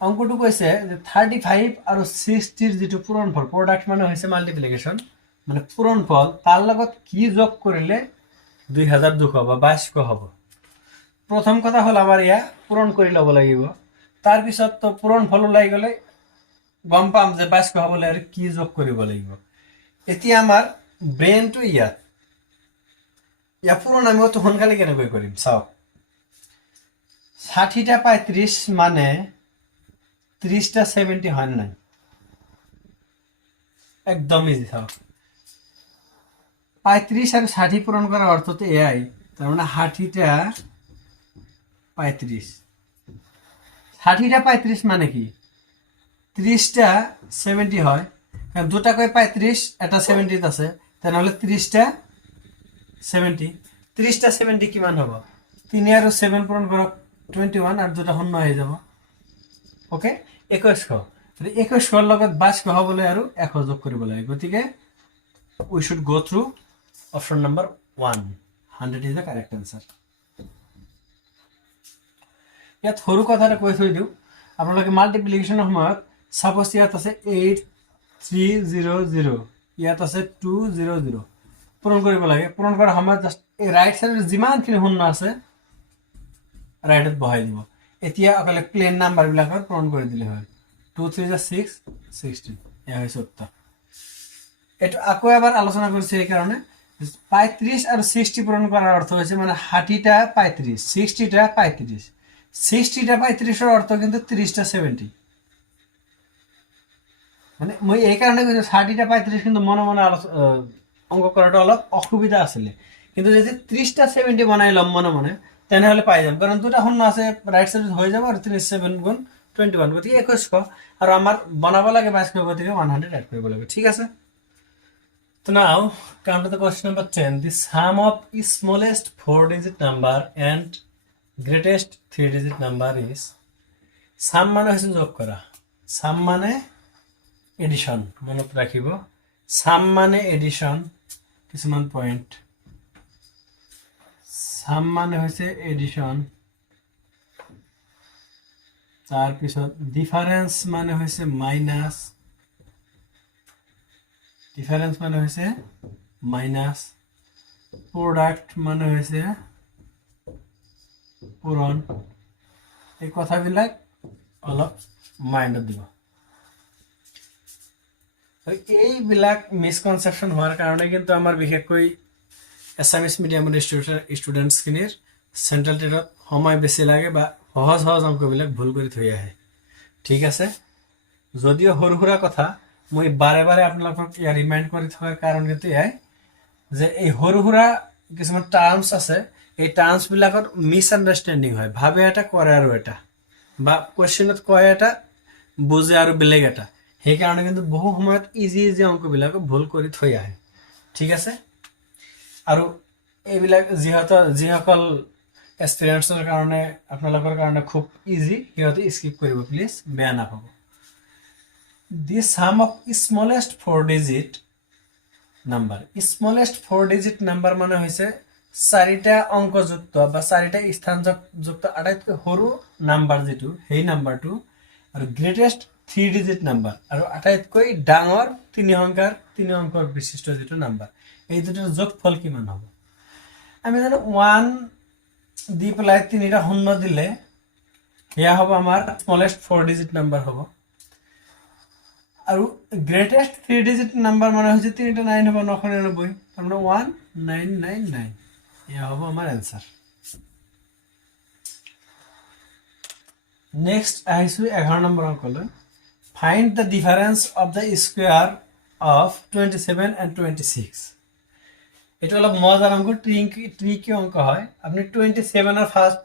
অঙ্কটো কৈছে যে 35 আৰু 60 ৰ যেটো পূৰণফল প্ৰডাক্ট মানে হৈছে মাল্টিপ্লিকেশন মানে পূৰণফল তাৰ লগত কি যোগ কৰিলে 2200 হ'ব 2200 হ'ব প্রথম কথা হল আমার ইয়া পূরণ করে লব লাগিব তার পিছত তো পূরণফল ওলাই গলে গম পাম যে 2200 হবলে আর কি যোগ কৰিব লাগিব এতিয়া আমাৰ ব্ৰেনটো ইয়া পূৰণ আমি তো সোনকালে কেনেকৈ কৰিম চাও 60 টা 35 মানে 30 টা 70 হয় না একদম ইজি চাও 35 আর 60 পূরণ করার অর্থ তো এআই তার মানে 60 টা 35 60 টা 35 মানে কি 30 টা 70 হয় কারণ দুটা কই 35 এটা 70 আছে তাহলে 30 টা 70 30 টা 70 কি মান হবে 3 আর 7 পূরণ করো 21 আর দুটা শূন্য হয়ে যাব ওকে 2100 তাহলে 2100 এর লগত 2200 হবলে আর 100 যোগ কৰিব লাগে গতিকে we should go through option number 1 100 is the correct answer ইয়াত সৰু কথাটা কৈ থৈ দিও আপোনালোকে মাল্টিপ্লিকেশনৰ সময়ত সাপোজ ইয়াত আছে 8300 ইয়াত আছে 200 পূৰণ কৰিব লাগে পূৰণ কৰাৰ সময়ত জাস্ট এই ৰাইট সাইডৰ যিমানখিনি শূন্য আছে ৰাইটত বহাই দিব এতিয়া অকলে প্লেন নাম্বাৰ বিলাকৰ পূৰণ কৰি দিলে হয় 2 3 6 16 এয়া হৈছে উত্তৰ এটো আকৌ এবাৰ আলোচনা কৰিছে এই কাৰণে 35 আৰু 60 পূৰণ কৰাৰ অৰ্থ হৈছে মানে 60 টা 35 60 টা 35 60 টা 35 এর অর্থ কিন্তু 30 টা 70 মানে মই এই কারণে কইছি 60 টা 35 কিন্তু মনে মনে অঙ্ক করাটা অলপ অসুবিধা আছিল কিন্তু যদি 30 টা 70 বানাইলাম মনে মনে তেনে হলে পাই যাম কারণ দুটা শূন্য আছে রাইট সাইড হয়ে যাব আর 37 গুণ 21 গতিকে 2100 আর আমার বানাবো লাগে 2200 গতিকে 100 এড করব লাগে ঠিক আছে তো নাও come to the question number 10 the sum of smallest 4 digit number and greatest 3 digit number is sum মানে হচ্ছে যোগ করা sum মানে এডিশন মনত রাখিব sum মানে এডিশন কিছুমান পয়েন্ট sum মানে হচ্ছে এডিশন তার পিছত ডিফারেন্স মানে হচ্ছে মাইনাস ডিফারেন্স মানে হচ্ছে মাইনাস প্রোডাক্ট মানে হচ্ছে পূরণ এই কথাবিলাক অলপ মাইন্ডত দিব এইবিলাক মিসকনসেপশন হওয়ার কারণে কিন্তু আমার বিশেষকৈ এছামিজ মিডিয়ামৰ ষ্টুডেণ্টছখিনিৰ চেণ্ট্ৰেল টেটত সময় বেছি লাগে বা সহজ সহজ অংকবিলাক ভুল কৰি থৈ আহে ঠিক আছে যদিও সৰু সুৰা কথা মই বাৰে বাৰে আপোনালোকক ইয়া ৰিমাইণ্ড কৰি থকাৰ কাৰণ কিন্তু এয়াই যে এই সৰু সুৰা কিছুমান টাৰ্মছ আছে এই টাৰ্মছবিলাকত মিছআণ্ডাৰষ্টেণ্ডিং হয়, ভাবে এটা কৰে আৰু এটা, বা কুৱেশ্যনত কয় এটা বুজে আৰু বেলেগ এটা। সেইকাৰণে কিন্তু বহু সময়ত ইজি অংকবিলাকো ভুল কৰি থৈ আহে। ঠিক আছে, আৰু এইবিলাক যিসকল এক্সপিৰিয়েঞ্চৰ কাৰণে আপোনালোকৰ কাৰণে খুব ইজি, সিহঁতে স্কিপ কৰিব প্লিজ, বেয়া নাপাব। The sum of smallest 4 digit number. Smallest 4 digit number মানে হৈছে 4টা অংকযুক্ত বা 4টা স্থানযুক্ত আটাইতকৈ সৰু নাম্বাৰ যিটো, সেই নাম্বাৰটো, আৰু গ্ৰেটেষ্ট 3 ডিজিট নাম্বাৰ, আৰু আটাইতকৈ ডাঙৰ 3 অংকৰ বিশিষ্ট যিটো নাম্বাৰ, এই দুটাৰ যোগফল কিমান হ'ব? আমি জানো 1 দি পেলাই 3টা শূন্য দিলে সেয়া হ'ব আমাৰ স্মলেষ্ট 4 ডিজিট নাম্বাৰ হ'ব। আৰু গ্ৰেটেষ্ট 3 ডিজিট নাম্বাৰ মানে হৈছে 3টা 9 হ'ব, 999, তাৰমানে 1999, এয়া হ'ব আমাৰ এনসাৰ। নেক্সট আহিছো 11 নম্বৰ অংকলৈ। Find the difference of the square of 27 and 26। এটা অলপ মজাৰ অংক, ট্ৰিকি অংক হয়। আপনি 27-ৰ ফাৰ্ষ্ট,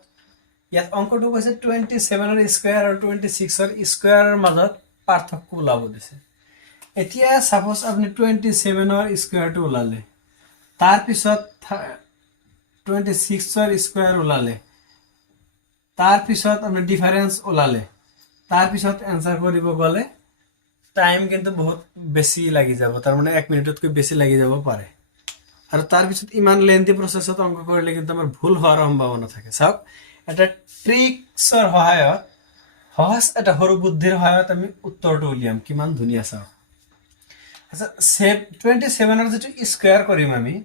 ইয়াত অংকটো কৈছে 27-ৰ স্কোয়াৰ আৰু 26-ৰ স্কোয়াৰৰ মাজত পাৰ্থক্য ওলাব দিছে। এতিয়া সাপোজ আপনি 27-ৰ স্কোয়াৰটো ওলালে, তাৰপিছত 26-ৰ স্কোয়াৰ ওলালে, তাৰপিছত আপনি ডিফাৰেন্স ওলালে, তাৰপিছত এনসাৰ কৰিব গ'লে টাইম কিন্তু বহুত বেছি লাগি যাব, তাৰমানে 1 মিনিটতকৈ বেছি লাগি যাব পাৰে। আৰু তাৰপিছত ইমান লেন্থি প্ৰচেছত অংক কৰিলে কিন্তু আমাৰ ভুল হোৱাৰ সম্ভাৱনা থাকে। চাওক, এটা ট্ৰিক্সৰ সহায়ত, সহজ এটা সৰু বুদ্ধিৰ সহায়ত আমি উত্তৰটো উলিয়াম, কিমান ধুনীয়া। চাওক, আচ্ছা, 27-ৰ যিটো স্কোয়াৰ কৰিম আমি,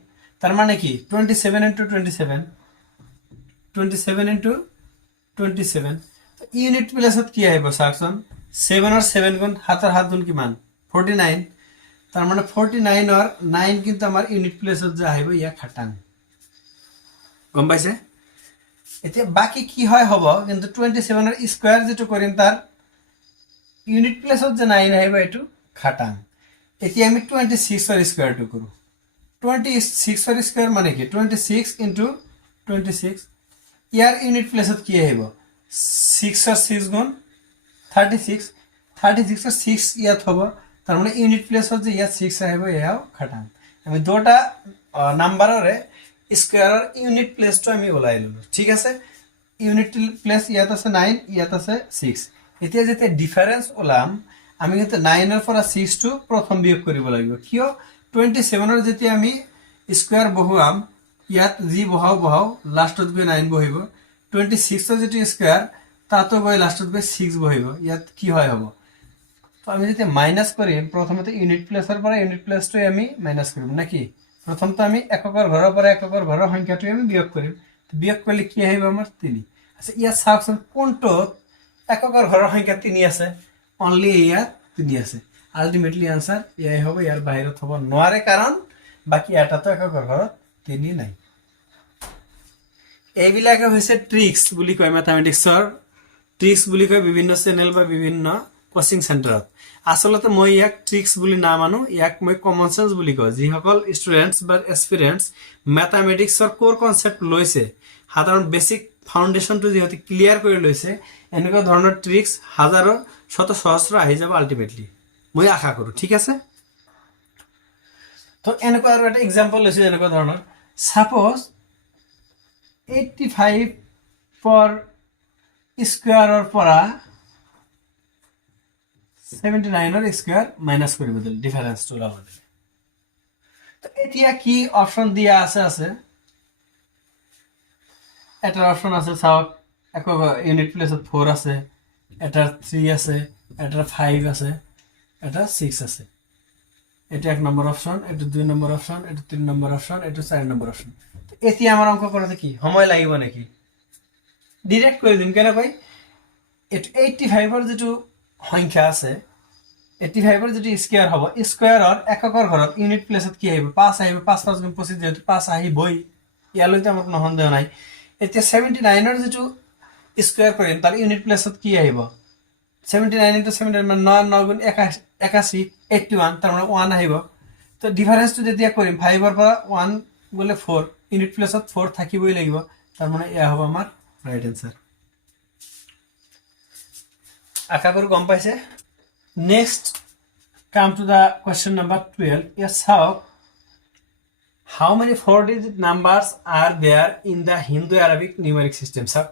তাৰ মানে কি 27 × 27, 27 × 27, ইউনিট প্লেছত কি আহিব চাওকচোন, 7-ৰ 7 গুণ, 7-ৰ 7 গুণ কিমান, 49, তাৰ মানে 49-ৰ 9 কিন্তু আমাৰ ইউনিট প্লেছত যে আহিব, ইয়াক খাটাং। গম পাইছে? এতিয়া বাকি কি হয় হ'ব, কিন্তু 27-ৰ স্কোয়াৰ যিটো কৰিম তাৰ ইউনিট প্লেছত যে 9 আহিব, এইটো খাটাং। এতিয়া আমি 26-ৰ স্কোয়াৰটো কৰো। 26-ৰ স্কোয়াৰ মানে কি, 26 × 26, ইয়াৰ ইউনিট প্লেছত কি আহিব, 6-ৰ 6 গুণ 36, 36-ৰ 6 ইয়াত হ'ব, তাৰ মানে ইউনিট প্লেছত যে ইয়াত 6 আহিব, এয়াও খাটাং। আমি দুটা নাম্বাৰৰে স্কোয়াৰৰ ইউনিট প্লেসটো আমি ওলাই ললো। ঠিক আছে, ইউনিট প্লেস ইয়াত আছে 9, ইয়াত আছে 6। এতিয়া যেতিয়া ডিফারেন্স ওলাম, আমি কিন্তু 9 এর পৰা 6 টো প্ৰথম বিয়োগ কৰিব লাগিব। কিয় 27 এৰ যেতিয়া আমি স্কয়াৰ বহুৱাম, ইয়াত জি বহাও লাষ্টত গৈ 9 বহিব। 26 এর যেটো স্কয়ার তাতো গৈ লাষ্টত গৈ 6 বহিব। ইয়াত কি হয় হ'ব, তো আমি যদি মাইনাস করি, প্রথমতে ইউনিট প্লেসের পৰা ইউনিট প্লেসটো আমি মাইনাস কৰিম নাকি। প্ৰথমতে আমি এককৰ ঘৰৰ পৰা এককৰ ঘৰৰ সংখ্যাটো আমি বিয়োগ কৰিম। বিয়োগ কৰিলে কি আহিব আমাৰ 3। আচ্ছা, ইয়াত চাওকচোন কোনটো এককৰ ঘৰৰ সংখ্যা 3 আছে, অনলি ইয়াত 3 আছে। আলটিমেটলি आंसर এয়াই হ'ব, ইয়াৰ বাহিৰত হ'ব নোৱাৰে, কাৰণ বাকি এটাতো এককৰ ঘৰত 3 নাই। এইবিলাকে হৈছে ট্ৰিক্স বুলি কয়, ম্যাথমেটিক্সৰ ট্ৰিক্স বুলি কয় বিভিন্ন চেনেল বা বিভিন্ন কোচিং সেন্টাৰত। আসলতে মই ইয়াক ট্ৰিক্স বুলি নামানো, ইয়াক মই কমন সেন্স বুলি কওঁ। যিসকল ষ্টুডেন্টস বা এসপিৰেন্টস ম্যাথমেটিক্সৰ কোৰ কনসেপ্ট লৈছে, সাধাৰণ বেসিক ফাউন্ডেশনটো যিহেতু ক্লিয়াৰ কৰি লৈছে, এনেকুৱা ধৰণৰ ট্ৰিক্স হাজাৰো শত সহস্ৰ আহি যাব আলটিমেটলি, মই আশা কৰো। ঠিক আছে, তো এনেকুৱা আৰু এটা এক্সাম্পল লৈছে এনেকুৱা ধৰণৰ। সাপোজ 85 ফৰ স্কয়াৰৰ পৰা 79 এৰ স্কয়াৰ মাইনাস কৰিব দিল, ডিফাৰেন্সটো ওলাব দিল। তো এতিয়া কি অপশন দিয়া আছে এটাৰ অপশন আছে, চাওক, এক ইউনিট প্লেসত 4 আছে, এটাৰ 3 আছে, এটাৰ 5 আছে, এটাৰ 6 আছে। এটা 1 নম্বৰ অপশন, এটা 2 নম্বৰ অপশন, এটা 3 নম্বৰ অপশন, এটা 4 নম্বৰ অপশন। তো এতিয়া আমাৰ অঙ্ক কৰতে কি সময় লাগিব নাকি, ডিৰেক্ট কৰি দিম। কেনেকৈ, 85 এৰ যেটো সংখ্যা আছে, 85 এৰ যেটো স্কয়াৰ হ'ব, স্কয়াৰৰ এককৰ ঘৰত ইউনিট প্লেসত কি আহিব, 5 আহিব। 5 5 গুণ 25, যেহেতু 5 আহিবই, ইয়ালৈতে আমাৰ কোনো সন্দেহ নাই। এতিয়া 79 এৰ যেটো স্কয়াৰ কৰিম, তাৰ ইউনিট প্লেসত কি আহিব, 79 * 79 মানে 9 9 গুণ 81, 81, তাৰ মানে 1 আহিব। তো ডিফাৰেন্সটো যেতিয়া কৰিম, 5 এৰ পৰা 1 গলে 4, ইউনিট প্লেছত 4 থাকিবই লাগিব তাৰ মানে এয়া হ'ব আমাৰ ৰাইট আনসাৰ আশা কৰো গম পাইছে next come to the question number 12 yes how many 4-digit numbers are there in the Hindu Arabic numeric system sir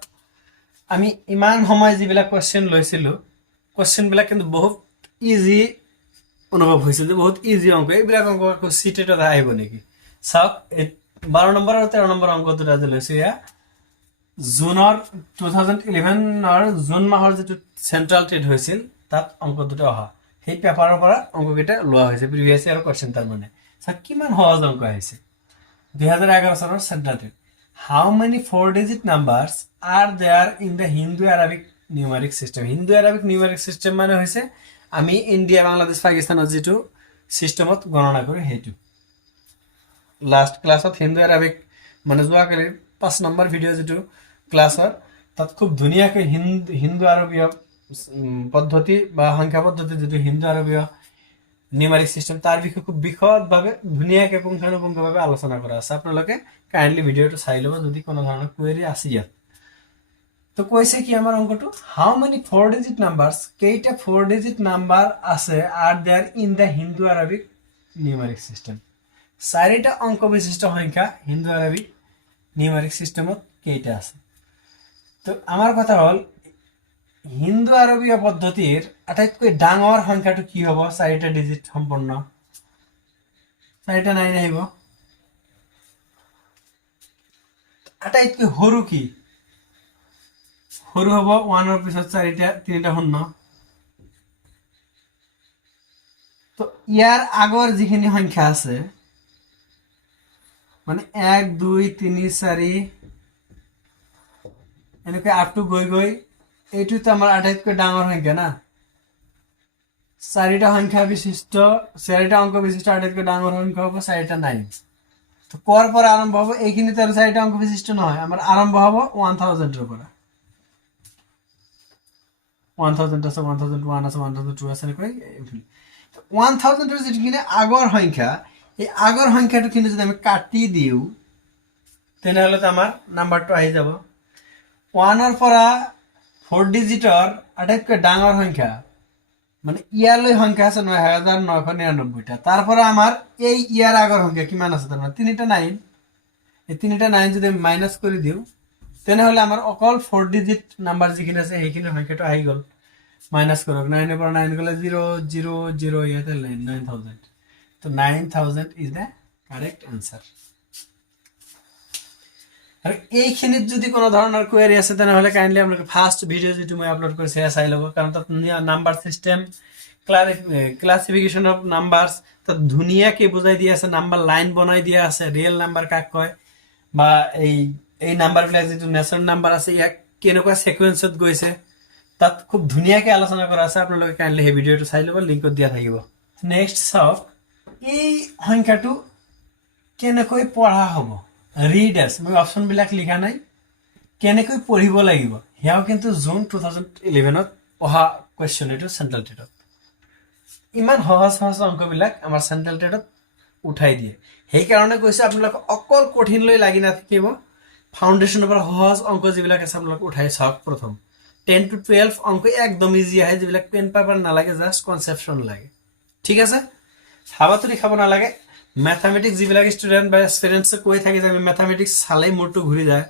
আমি ইমান সময় যিবিলাক কোশ্চেন লৈছিলো কোশ্চেন বিলাক কিন্তু বহুত ইজি অনুভৱ হৈছিল যে বহুত ইজি অংক এইবিলাক অংক সিটেটত আহিব নেকি চাওক 12 নম্বৰ আৰু 13 নম্বৰ অংক দুটা যে লৈছো ইয়া জুনৰ 2011 ৰ জুন মাহৰ যেটো সেন্ট্ৰাল টেট হৈছিল তাত অংক দুটা অহা সেই পেপাৰৰ পৰা অংককেইটা লোৱা হৈছে প্ৰিভিয়াস ইয়াৰ কোশ্চেন তাৰ মানে চাওক কিমান সহজ অংক আহিছে 2011 চনৰ central TET how many 4-digit numbers are there in the Hindu Arabic numeric system Hindu Arabic numeric system মানে হৈছে আমি ইন্ডিয়া বাংলাদেশ পাকিস্তানৰ যেটো সিস্টেমত গণনা কৰো হেতু লাস্ট ক্লাছত Hindu Arabic মানে যোৱা কালি 5 নম্বৰ ভিডিও যেটো ক্লাছৰ তাত খুব ধুনিয়াকৈ হিন্দু আৰবীয় পদ্ধতি বা সংখ্যা পদ্ধতি যেটো হিন্দু আৰবীয় নিউমেৰিক সিস্টেম তাৰ বিষয়ে খুব বিশদভাৱে ধুনিয়াকৈ পুংখানুপুংখভাৱে আলোচনা কৰা আছে আপোনালোকে কাইন্ডলি ভিডিওটো চাই লব যদি কোনো ধৰণৰ কোৱেৰি আছে ইয়াত তো কৈছে কি আমাৰ অংকটো হাউ মেনি 4-digit numbers কেইটা 4-digit নাম্বাৰ আছে are there in the Hindu Arabic numeric system চাৰিটা অংক বিশিষ্ট সংখ্যা হিন্দু আৰবিক নিউমেৰিক সিস্টেমত কেইটা আছে তো আমাৰ কথা হল হিন্দু আৰবীয় পদ্ধতিৰ আটাইতকৈ ডাঙৰ সংখ্যাটো কি হ'ব চাৰিটা ডিজিট সম্পন্ন চাৰিটা নাই আহিব আটাইতকৈ সৰু কি সৰু হ'ব 1 ৰ পিছত চাৰিটা তিনিটা শূন্য তো ইয়াৰ আগৰ যিখিনি সংখ্যা আছে মানে 1 2 3 4 এনেকৈ আপ টু গৈ এইটো তো আমাৰ আটাইতকৈ ডাঙৰ সংখ্যা না চাৰিটা সংখ্যা বিশিষ্ট চাৰিটা অংক বিশিষ্ট আটাইতকৈ ডাঙৰ সংখ্যা হ'ব চাৰিটা 9 তো কোৱাৰ পৰা আৰম্ভ হ'ব এইখিনি তাৰ চাৰিটা অংক বিশিষ্ট নহয় আমাৰ আৰম্ভ হ'ব 1000 ৰ পৰা 1000 আছে 1001 আছে 1002 আছে কৈ 1000 ৰ যিখিনি আগৰ সংখ্যা এই আগৰ সংখ্যাটো কিন্তু যদি আমি কাটি দিও তেনেহলে তো আমাৰ নাম্বাৰটো আহি যাব 1 ৰ পৰা 4 ডিজিটৰ আটাইতকৈ ডাঙৰ সংখ্যা মানে ইয়ালৈ সংখ্যা আছে 9999 টা তাৰ পৰা আমাৰ এই ইয়াৰ আগৰ সংখ্যা কিমান আছে তাৰ মানে তিনিটা 9 এই তিনিটা 9 যদি মাইনাস কৰি দিও তেনেহলে আমাৰ অকল 4 ডিজিট নাম্বাৰ যিখিনি আছে সেইখিনি সংখ্যাটো আহি গল মাইনাস কৰক 9 ৰ পৰা 9 গলে 000 ইয়াতে 9000 তো 9000 ইজ দা কাৰেক্ট আনসাৰ আৰু এইখিনিত যদি কোনো ধৰণৰ কোৱেৰি আছে তেনেহলে কাইন্ডলি আপোনালোকে ফাৰ্স্ট ভিডিও যেটো মই আপলোড কৰিছে চাই লব কাৰণ তাত number system classification of numbers তাত ধুনিয়াকৈ বুজাই দিয়া আছে নাম্বার লাইন বনাই দিয়া আছে ৰিয়েল নাম্বাৰ কাক কয় বা এই নাম্বাৰ বিলাক যেটো নেচাৰেল নাম্বাৰ আছে ইয়াক কেনেকুৱা সিকোয়েন্সত গৈছে তাত খুব ধুনিয়াকৈ আলোচনা কৰা আছে আপোনালোকে কাইন্ডলি এই ভিডিওটো চাই লব লিংকত দিয়া থাকিব নেক্সট চাওক এই সংখ্যাটো কেনেকৈ পঢ়া হ'ব ৰিডাৰ্স মই অপচন বিলাক লিখা নাই কেনেকৈ পঢ়িব লাগিব হেয়াও কিন্তু জুন 2011 ত অহা কোৱেশ্চন এটো সেন্ট্ৰাল টেটত ইমান সহজ সহজ অংক বিলাক আমাৰ সেন্ট্ৰাল টেটত উঠাই দিয়ে সেই কাৰণে কৈছে আপোনালোক অকল কঠিন লৈ লাগি নাথাকিব ফাউন্ডেশনৰ পৰা সহজ অংক যিবিলাক আছে আপোনালোক উঠাই চাওক প্ৰথম 10 to 12 অংক একদম ইজি আহে যিবিলাক পেন পেপাৰ নালাগে জাস্ট কনসেপচন লাগে ঠিক আছে হাবাতুৰি খাব নালাগে ম্যাথমেটিক্স যিবিলাক ষ্টুডেন্ট বা স্টুডেন্টস কৈ থাকে যে আমি ম্যাথমেটিক্স চালে মোৰটো ঘূৰি যায়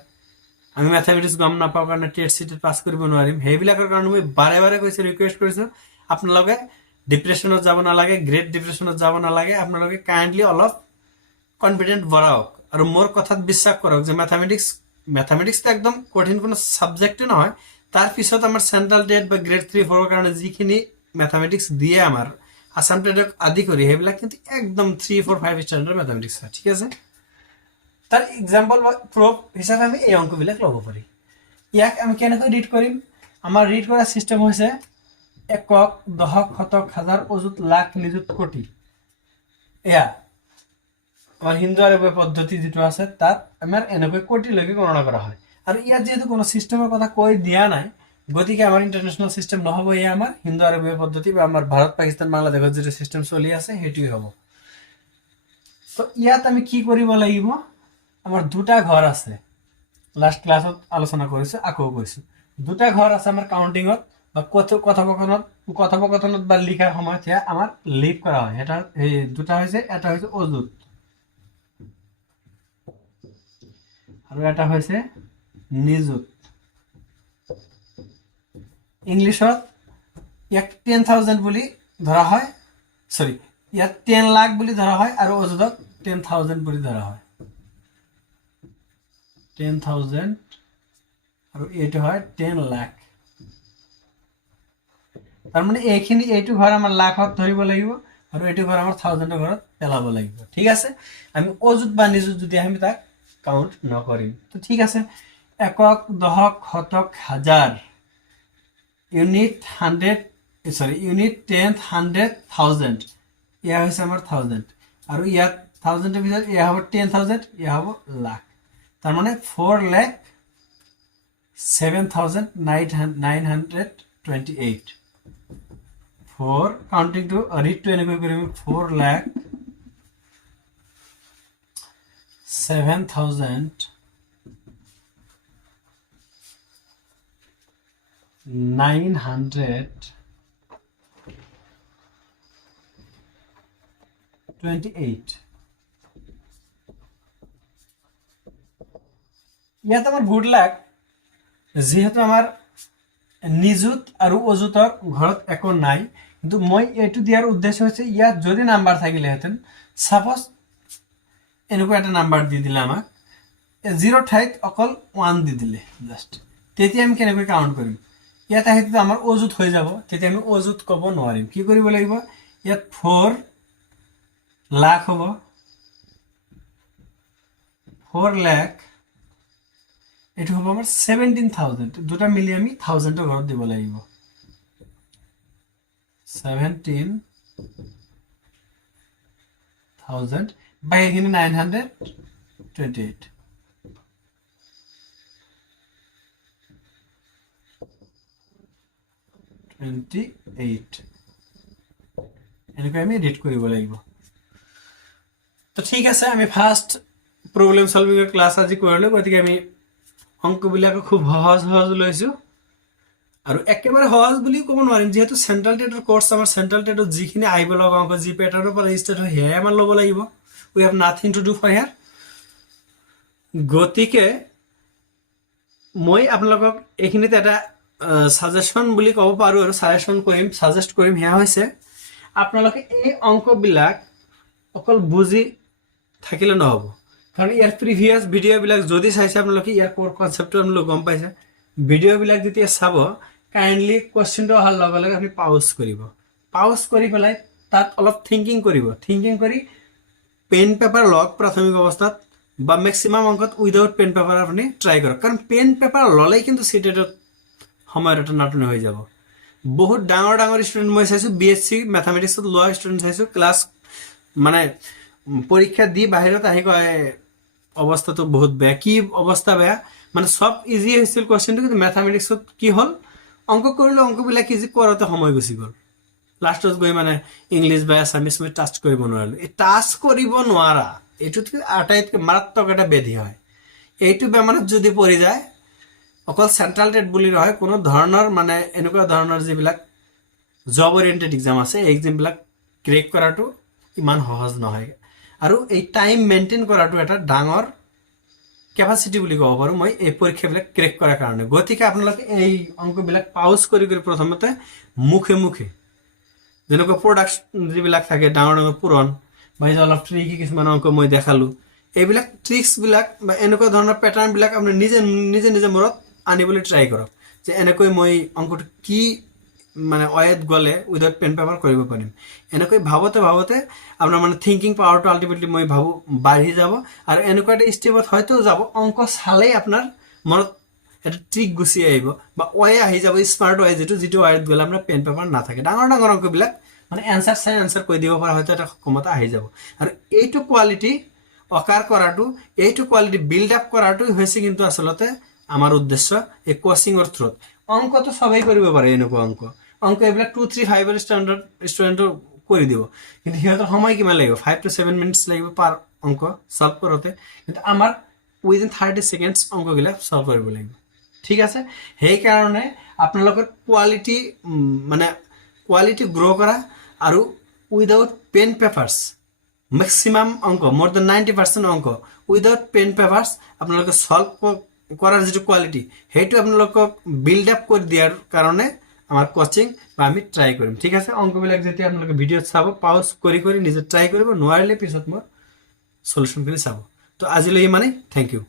আমি ম্যাথমেটিক্স গম নাপাওঁ কাৰণে টেট সিটেট পাস কৰিব নোৱাৰিম হেবিলাকৰ কাৰণে মই বাৰে বাৰে কৈছো ৰিকুৱেষ্ট কৰিছো আপোনালোকে ডিপ্ৰেছনত যাব নালাগে গ্ৰেট ডিপ্ৰেছনত যাব নালাগে আপোনালোকে কাইন্ডলি অলপ কনফিডেন্ট বঢ়াওক আৰু মোৰ কথাত বিশ্বাস কৰক যে ম্যাথমেটিক্স তো একদম কঠিন কোনো সাবজেক্ট নহয় তাৰ পিছত আমাৰ সেন্ট্ৰাল টেট বা গ্ৰেড 3 4 কাৰণে যিখিনি ম্যাথমেটিক্স দিয়ে আমাৰ আসাম টেটক আদি কৰি হেবিলাক কিন্তু একদম 3 4 5 স্ট্যান্ডাৰ্ড ম্যাথমেটিক্স ঠিক আছে তাৰ এক্সাম্পল বা প্ৰুফ হিচাপে আমি এই অংকবিলাক লব পাৰি ইয়াক আমি কেনেকৈ ৰিড কৰিম আমাৰ ৰিড কৰা সিস্টেম হৈছে একক দশক শতক হাজাৰ অযুত লাখ নিযুত কোটি এয়া আমাৰ হিন্দু আৰবীয় পদ্ধতি যেটো আছে তাত আমাৰ এনেকৈ কোটি লৈকে গণনা কৰা হয় আৰু ইয়াত যেহেতু কোনো সিস্টেমৰ কথা কৈ দিয়া নাই গতিকে আমাৰ ইন্টাৰনেশনাল সিস্টেম নহব এয়া আমাৰ হিন্দু আৰবীয় পদ্ধতি বা আমাৰ ভাৰত পাকিস্তান বাংলাদেশৰ যেটো সিস্টেম চলি আছে হেতুই হ'ব তো ইয়াত আমি কি কৰিব লাগিব আমাৰ দুটা ঘৰ আছে লাস্ট ক্লাছত আলোচনা কৰিছো আকৌ কৈছো দুটা ঘৰ আছে আমাৰ কাউন্টিঙত বা কথোপকথনত বা লিখাৰ সময়ত সেয়া আমাৰ লিভ কৰা হয় এটা এই দুটা হৈছে এটা হৈছে অযুত আৰু এটা হৈছে নিযুত ইংলিছত ইয়াক 10,000 বুলি ধৰা হয় সৰি ইয়াত 10 লাখ বুলি ধৰা হয় আৰু অযুতক 10,000 বুলি ধৰা হয় 10,000 আৰু এইটো হয় 10 লাখ তাৰ মানে এইখিনি এইটো ঘৰ আমাৰ লাখত ধৰিব লাগিব আৰু এইটো ঘৰ আমাৰ থাউজেন্ডৰ ঘৰত পেলাব লাগিব ঠিক আছে আমি অযুত বা নিযুত যদি আমি তাক কাউন্ট নকৰিম তো ঠিক আছে একক দশক শতক হাজাৰ ইউনিট 100 সৰি ইউনিট 10 100 1000 ইয়া হৈছে আমাৰ 1000 আৰু ইয়াত 1000 এর ভিতর ইয়া হবে 10,000 ইয়া হবে লাখ তার মানে 4,07,928 4 counting to read to এনেকৈ কৰিম 4,07,928 ইয়াত আমাৰ ভুল লাগ যেহেতু আমাৰ নিযুত আৰু অযুতৰ ঘৰত একো নাই কিন্তু মই এইটো দিয়াৰ উদ্দেশ্য হৈছে ইয়াত যদি নাম্বাৰ থাকিলেহেঁতেন সাপোজ এনেকুৱা এটা নাম্বাৰ দি দিলে আমাক 0 ঠাইত অকল 1 দি দিলে জাস্ট তেতিয়া আমি কেনেকৈ কাউন্ট কৰিম ইয়াত আহিতো আমাৰ অযুত হৈ যাব তেতিয়া আমি অযুত ক'ব নোৱাৰিম কি কৰিব লাগিব ইয়াত 4 লাখ হ'ব 4 লাখ এটো হ'ব আমাৰ 17,000 দুটা মিলি আমি 1000 এৰ ঘৰত দিব লাগিব 17,000 বাই এখানে 928 এনেকৈ আমি ৰিড কৰিব লাগিব তো ঠিক আছে আমি ফাৰ্স্ট প্ৰবলেম সলভিং এৰ ক্লাস আজি কৰিলো গতিকে আমি অঙ্কবিলাক খুব সহজ সহজ লৈছো আৰু একেবাৰে সহজ বুলি ক'ব নোৱাৰিম যেহেতু সেন্ট্ৰাল টেটৰ কোৰ্স আমাৰ সেন্ট্ৰাল টেটত যিখিনি আহিব লগা অঙ্ক জি প্যাটাৰ্নৰ পৰা ষ্টাৰ্ট হয় হেয়া আমাৰ ল'ব লাগিব we have nothing to do for here গতিকে মই আপোনালোকক এইখিনিতে এটা সাজেশন বুলি ক'ব পাৰো আৰু সাজেষ্ট কৰিম হেয়া হৈছে আপোনালোকে এই অঙ্কবিলাক অকল বুজি থাকিলে নহব কাৰণ ইয়াৰ প্ৰিভিয়াস ভিডিও বিলাক যদি চাইছে আপোনালোকে ইয়াৰ কোৰ কনসেপ্টটো আপোনালোকে গম পাইছে ভিডিও বিলাক যেতিয়া চাব কাইন্ডলি কোশ্চেনটো অহাৰ লগে লগে আপুনি পাউজ কৰি পেলাই তাত অলপ থিংকিং কৰি পেন পেপাৰ লওক প্ৰাথমিক অৱস্থাত বা ম্যাক্সিমাম অঙ্কত উইদাউট পেন পেপার আপনি ট্রাই করক কারণ পেন পেপার ললেই কিন্তু সিটেটত সময়ের এটা নাটনি হয়ে যাব বহুত ডাঙৰ ডাঙৰ স্টুডেন্ট মই চাইছো বিএসসি ম্যাথমেটিক্সত লোৱা স্টুডেন্ট চাইছো ক্লাস মানে পৰীক্ষা দি বাহিৰত আহি কয় অবস্থা তো বহুত বেয়া কি অবস্থা বেয়া মানে সব ইজি হয়েছিল কোশ্চেনটো কিন্তু ম্যাথমেটিক্সত কি হল অঙ্ক কৰিলে অঙ্কবিলাক ইজি কৰোতে সময় গুচি গল লাষ্টত গৈ মানে ইংলিশ বা আসামিস মই টাচ কৰিব নোৱাৰিলো এই টাচ কৰিব নোৱাৰা এইটোতকৈ আটাইতকৈ মাৰাত্মক এটা ব্যাধি হয় এইটো বেমাৰত যদি পৰি যায় অকল সেন্ট্ৰাল টেট বুলি নহয় কোনো ধৰণৰ মানে এনেকুৱা ধৰণৰ যিবিলাক জব ওৰিয়েন্টেড এক্সাম আছে এই এক্সামবিলাক ক্ৰেক কৰাটো ইমান সহজ নহয় আৰু এই টাইম মেইনটেইন কৰাটো এটা ডাঙৰ ক্যাপাসিটি বুলি ক'ব পাৰো মই এই পৰীক্ষাবিলাক ক্ৰেক কৰাৰ কাৰণে গতিকে আপোনালোকে এই অঙ্কবিলাক পাউজ কৰি প্ৰথমতে মুখে যেনেকৈ প্ৰডাক্ট যিবিলাক থাকে ডাঙৰ ডাঙৰ পুৰণ বা অলপ ট্ৰিকি কিছুমান অঙ্ক মই দেখালো এইবিলাক ট্ৰিক্সবিলাক বা এনেকুৱা ধৰণৰ প্যাটাৰ্নবিলাক আপুনি নিজে মূৰত আনিবলৈ ট্ৰাই কৰক যে এনেকৈ মই অঙ্কটো কি মানে অয়েত গলে উইদাউট পেন পেপার কৰিব পাৰিম এনেকৈ ভাবতে আপোনাৰ মানে থিংকিং পাৱাৰটো আলটিমেটলি মই ভাবো বাঢ়ি যাব আৰু এনেকুৱা এটা ষ্টেপত হয়তো যাব অঙ্ক চালেই আপোনাৰ মনত এটা ট্ৰিক গুচি আহিব বা অয়ে আহি যাব স্মাৰ্ট অয়ে যিটো অয়েত গলে আপোনাৰ পেন পেপাৰ নাথাকে ডাঙৰ ডাঙৰ অঙ্কবিলাক মানে এনসাৰ কৈ দিব পৰা হয়তো এটা ক্ষমতা আহি যাব আৰু এইটো কোৱালিটি অকাৰ কৰাটো এইটো কোৱালিটি বিল্ড আপ কৰাটো হৈছে কিন্তু আসলতে আমাৰ উদ্দেশ্য এই কোচিংৰ থ্ৰুত অঙ্ক তো সবাই কৰিব পাৰে এনেকুৱা অঙ্ক এইবিলাক 2-3-5 এৰ স্টুডেন্টৰ কৰি দিব কিন্তু সিহঁতৰ সময় কিমান লাগিব 5 to 7 মিনিটস লাগিব পাৰ অঙ্ক সলভ কৰোতে কিন্তু আমাৰ উইদিন 30 সেকেন্ডছ অংকগিলা সলভ কৰিব লাগিব ঠিক আছে সেইকাৰণে আপোনালোকৰ কোৱালিটি মানে কোৱালিটি গ্ৰ' কৰা আৰু উইদাউট পেন পেপাৰ্ছ ম্যাক্সিমাম অংক মোর দেন 90% অংক উইদাউট পেন পেপার্স আপনাদের সলভ করার যে কোয়ালিটি সেইটো আপনাদের বিল্ড আপ করে দেওয়ার কারণে আমার কোচিং বা আমি ট্রাই করিম ঠিক আছে অঙ্কবিলাক যেতিয়া আপনাদের ভিডিও চাব পাউজ কৰি নিজে ট্ৰাই কৰব নোৱাৰিলে পিছত মই সলিউশন কৰি চাব তো আজিলৈ মানে থ্যাংক ইউ